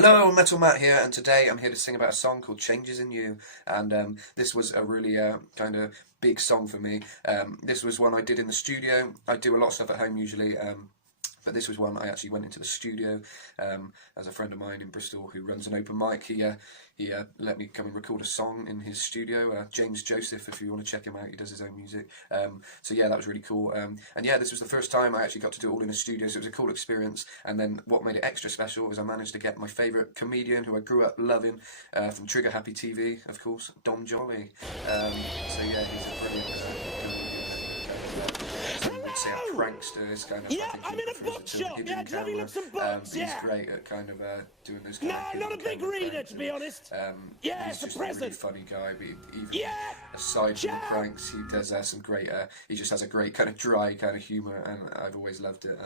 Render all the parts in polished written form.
Hello, Metal Matt here, and today I'm here to sing about a song called Changes in You, and this was a really kind of big song for me. This was one I did in the studio. I do a lot of stuff at home usually, but this was one I actually went into the studio as a friend of mine in Bristol who runs an open mic. He let me come and record a song in his studio. James Joseph, if you want to check him out, he does his own music. So yeah, that was really cool. And yeah, this was the first time I actually got to do it all in a studio, so it was a cool experience. And then what made it extra special was I managed to get my favourite comedian who I grew up loving from Trigger Happy TV, of course, Joly. So yeah, he's a brilliant say a prankster is kind of, yeah, I'm in a bookshop. Yeah, having looked some books. He's great at kind of doing those kind of I'm not a big reader, to be honest. Yeah, he's just a really funny guy, but even aside from Ciao. the pranks, he does some great, he just has a great kind of dry kind of humour, and I've always loved it.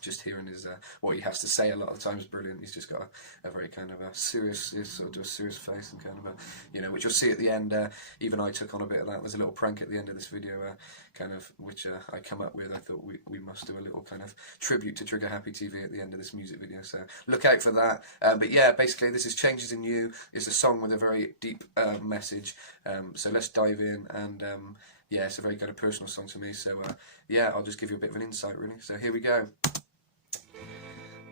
Just hearing his what he has to say a lot of the time is brilliant. He's just got a very kind of a serious, sort of a serious face and kind of a, which you'll see at the end. Even I took on a bit of that. There's a little prank at the end of this video, kind of which I come up with. I thought we must do a little kind of tribute to Trigger Happy TV at the end of this music video. So look out for that. But yeah, basically this is Changes in You. It's a song with a very deep message. So let's dive in and. Yeah, it's a very kind of personal song to me. So yeah, I'll just give you a bit of an insight really. So here we go.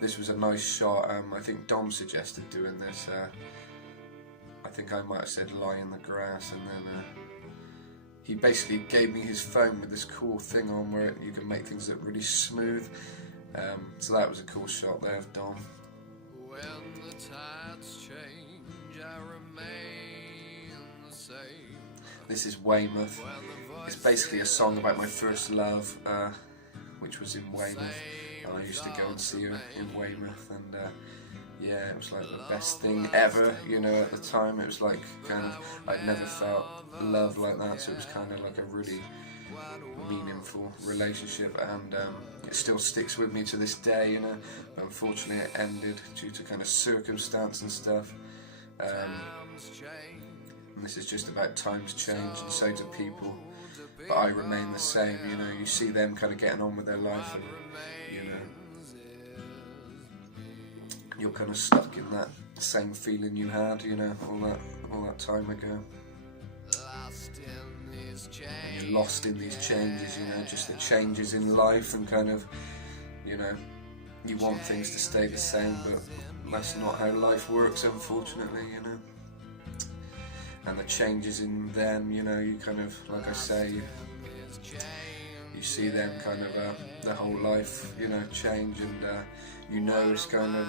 This was a nice shot. I think Dom suggested doing this. I think I might have said lie in the grass, and then he basically gave me his phone with this cool thing on where you can make things look really smooth. So that was a cool shot there of Dom. When the tides change, I remain the same. This is Weymouth. It's basically a song about my first love, which was in Weymouth. I used to go and see her in Weymouth, and yeah, it was like the best thing ever, at the time. It was like kind of, I'd never felt love like that, so it was kind of like a really meaningful relationship, and it still sticks with me to this day, but unfortunately it ended due to kind of circumstance and stuff. And this is just about times change, and so do people, but I remain the same. You see them kind of getting on with their life, and you're kind of stuck in that same feeling you had, all that time ago. And you're lost in these changes, just the changes in life, and kind of, you want things to stay the same, but that's not how life works, unfortunately, And the changes in them, you kind of, like I say, you see them kind of their whole life, change, and it's kind of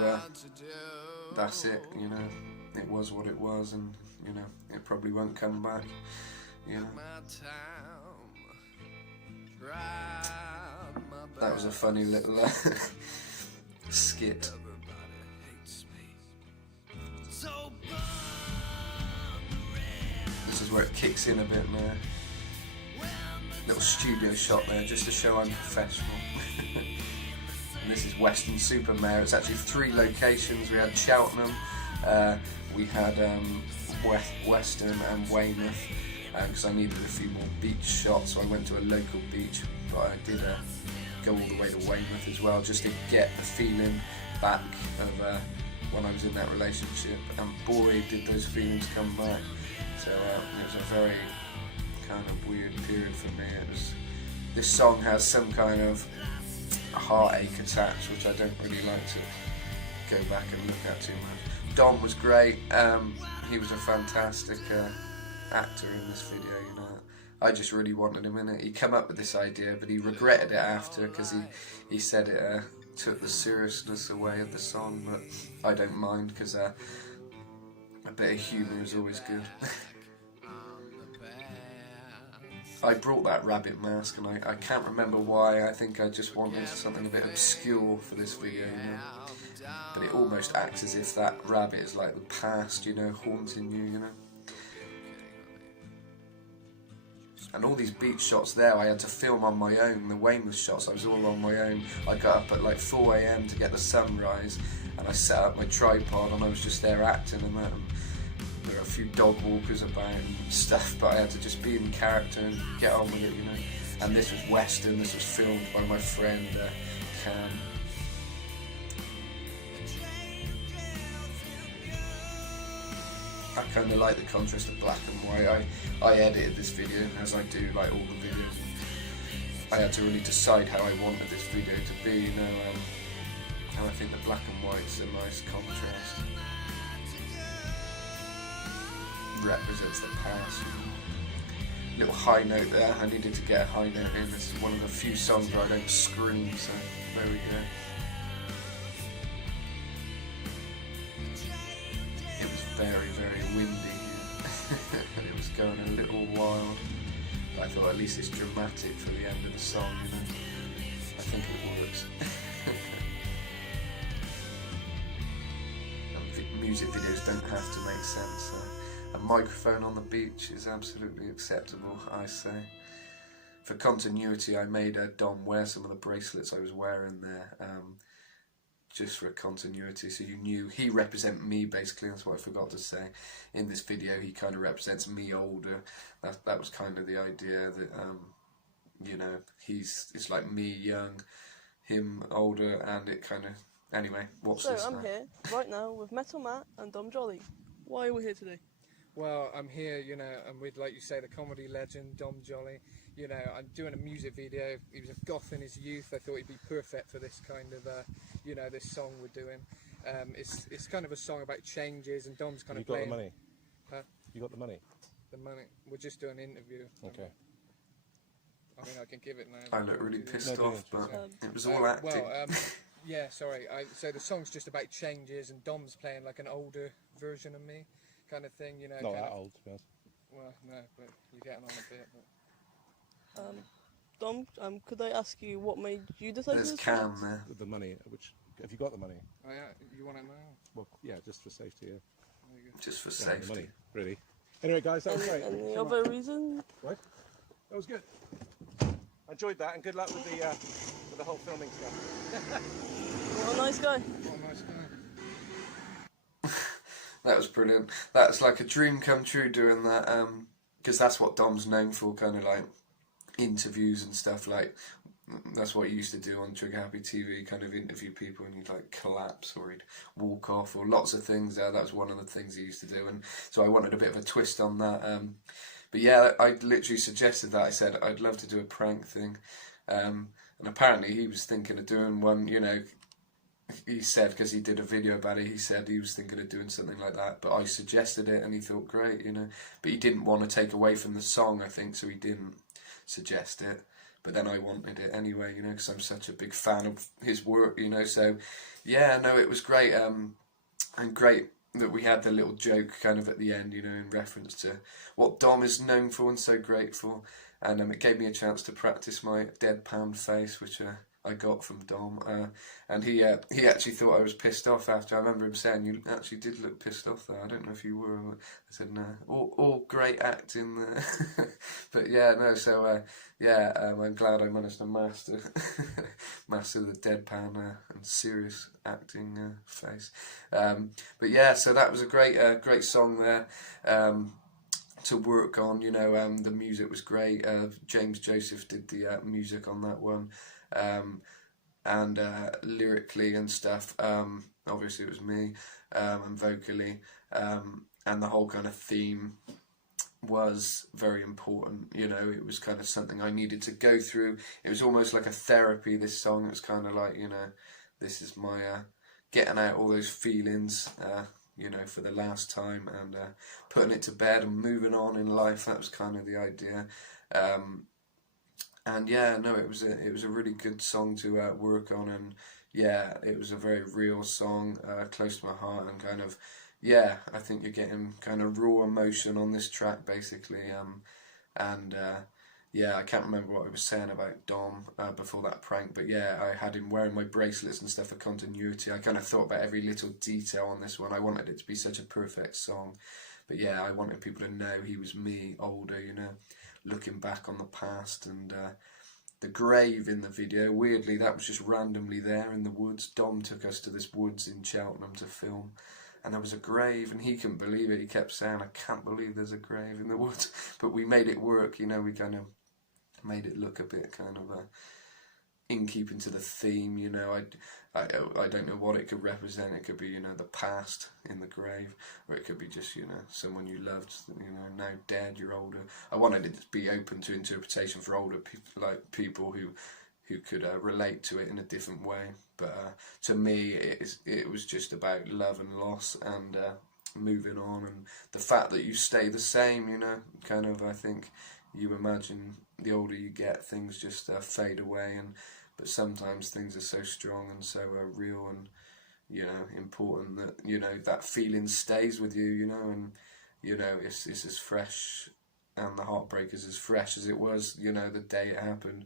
that's it, it was what it was, and it probably won't come back, That was a funny little skit. This is where it kicks in a bit now. Little studio shot there, just to show I'm professional. And this is Western Supermare. It's actually 3 locations. We had Cheltenham, we had Western and Weymouth, because I needed a few more beach shots, so I went to a local beach, but I did go all the way to Weymouth as well, just to get the feeling back of when I was in that relationship, and boy did those feelings come back. So it was a very kind of weird period for me. This song has some kind of heartache attached, which I don't really like to go back and look at too much. Dom was great. He was a fantastic actor in this video. I just really wanted him in it. He came up with this idea, but he regretted it after, because he said it took the seriousness away of the song. But I don't mind, because a bit of humour is always good. I brought that rabbit mask, and I can't remember why. I think I just wanted something a bit obscure for this video, But it almost acts as if that rabbit is like the past, haunting you, And all these beach shots there, I had to film on my own. The Weymouth shots, I was all on my own. I got up at like 4 AM to get the sunrise, and I set up my tripod, and I was just there acting and that. And there were a few dog walkers about and stuff, but I had to just be in character and get on with it, And this was Western. This was filmed by my friend Cam. I kind of like the contrast of black and white. I edited this video, as I do like all the videos. I had to really decide how I wanted this video to be, you know, and I think the black and white's a nice contrast. Represents the past. Little high note there. I needed to get a high note in. This is one of the few songs where I don't scream, so there we go. It was very, very windy. It was going a little wild. But I thought at least it's dramatic for the end of the song, you know. I think it works. Music videos don't have to make sense. A microphone on the beach is absolutely acceptable, I say. For continuity, I made Dom wear some of the bracelets I was wearing there, just for continuity, so you knew he represents me, basically. That's what I forgot to say. In this video, he kind of represents me older. That was kind of the idea, that, you know, it's like me young, him older, and it kind of... Anyway, watch this now. So I'm here, right now, with Metal Matt and Dom Joly. Why are we here today? Well, I'm here, you know, and with, like you say, the comedy legend, Dom Joly. You know, I'm doing a music video. He was a goth in his youth. I thought he'd be perfect for this kind of, you know, this song we're doing. It's kind of a song about changes, and Dom's kind of playing... You got the money? Huh? You got the money? The money. We're just doing an interview. Okay. I mean, I can give it now. I look really pissed off, but it was all acting. Well, yeah, sorry. So the song's just about changes, and Dom's playing like an older version of me, kind of thing, you know. Not that old, to be honest. Well, no, but you're getting on a bit. But... Dom, could I ask you what made you decide There's to do Cam there. The money, have you got the money? Oh yeah, you want it now? Well, yeah, just for safety, yeah. There you go. Just for Yeah, the safety. money, really. Anyway, guys, that was great. Any other reason? Right? That was good. I enjoyed that, and good luck with the whole filming stuff. What a nice guy. Oh, nice guy. That was brilliant. That's like a dream come true doing that, because that's what Dom's known for, kind of like interviews and stuff. Like, that's what he used to do on Trigger Happy TV, kind of interview people, and he'd like collapse or he'd walk off, or lots of things. That was one of the things he used to do, and so I wanted a bit of a twist on that. But yeah, I literally suggested that. I said I'd love to do a prank thing, and apparently he was thinking of doing one, you know. He said, because he did a video about it, he said he was thinking of doing something like that, but I suggested it and he thought, great, you know. But he didn't want to take away from the song, I think, so he didn't suggest it. But then I wanted it anyway, you know, because I'm such a big fan of his work, you know. So, yeah, no, it was great, and great that we had the little joke kind of at the end, you know, in reference to what Dom is known for and so great for. And it gave me a chance to practice my deadpan face, which I got from Dom, and he actually thought I was pissed off after. I remember him saying, "You actually did look pissed off there. I don't know if you were." I said, "No, all great acting there." But yeah, no. So I'm glad I managed to master the deadpan and serious acting face. But yeah, so that was a great song there. To work on, you know, the music was great. James Joseph did the music on that one. And lyrically and stuff, obviously it was me, and vocally, and the whole kind of theme was very important, you know. It was kind of something I needed to go through. It was almost like a therapy, this song. It was kind of like, you know, this is my getting out all those feelings, you know, for the last time, and putting it to bed and moving on in life. That was kind of the idea. And yeah, no, it was a really good song to work on, and yeah, it was a very real song, close to my heart, and kind of, yeah, I think you're getting kind of raw emotion on this track, basically, and yeah, I can't remember what I was saying about Dom before that prank, but yeah, I had him wearing my bracelets and stuff for continuity. I kind of thought about every little detail on this one. I wanted it to be such a perfect song, but yeah, I wanted people to know he was me, older, you know, looking back on the past. And the grave in the video, weirdly, that was just randomly there in the woods. Dom took us to this woods in Cheltenham to film, and there was a grave, and he couldn't believe it. He kept saying, "I can't believe there's a grave in the woods." But we made it work, you know. We kind of made it look a bit kind of in keeping to the theme, you know. I don't know what it could represent. It could be, you know, the past in the grave, or it could be just, you know, someone you loved, you know, now dead, you're older. I wanted it to be open to interpretation for older people, like people who could relate to it in a different way. But to me, it was just about love and loss, and moving on, and the fact that you stay the same, you know, kind of, I think you imagine the older you get, things just fade away, but sometimes things are so strong and so real and, you know, important that, you know, that feeling stays with you, you know, and, you know, it's as fresh, and the heartbreak is as fresh as it was, you know, the day it happened,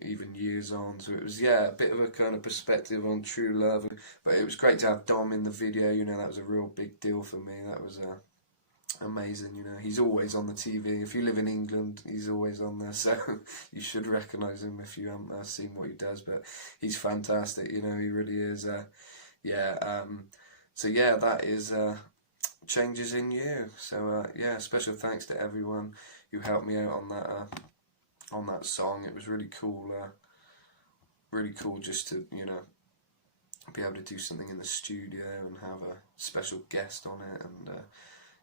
even years on. So it was, yeah, a bit of a kind of perspective on true love. But it was great to have Dom in the video, you know, that was a real big deal for me. That was amazing, you know. He's always on the TV. If you live in England, he's always on there, so you should recognise him if you haven't seen what he does. But he's fantastic, you know, he really is. So yeah, that is Changes in You. So yeah, special thanks to everyone who helped me out on that song. It was really cool just to, you know, be able to do something in the studio and have a special guest on it. And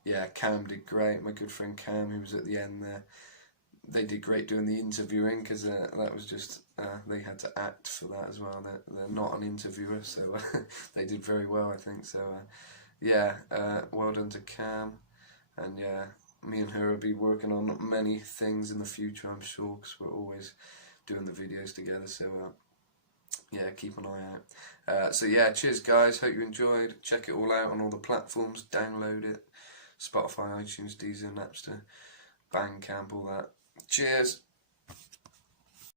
yeah, Cam did great. My good friend Cam, who was at the end there, they did great doing the interviewing, because that was just, they had to act for that as well. They're not an interviewer, so they did very well, I think. So yeah, well done to Cam. And yeah, me and her will be working on many things in the future, I'm sure, because we're always doing the videos together. So yeah, keep an eye out. So yeah, cheers guys, hope you enjoyed. Check it all out on all the platforms, download it. Spotify, iTunes, Deezer, Napster, Bandcamp, all that. Cheers!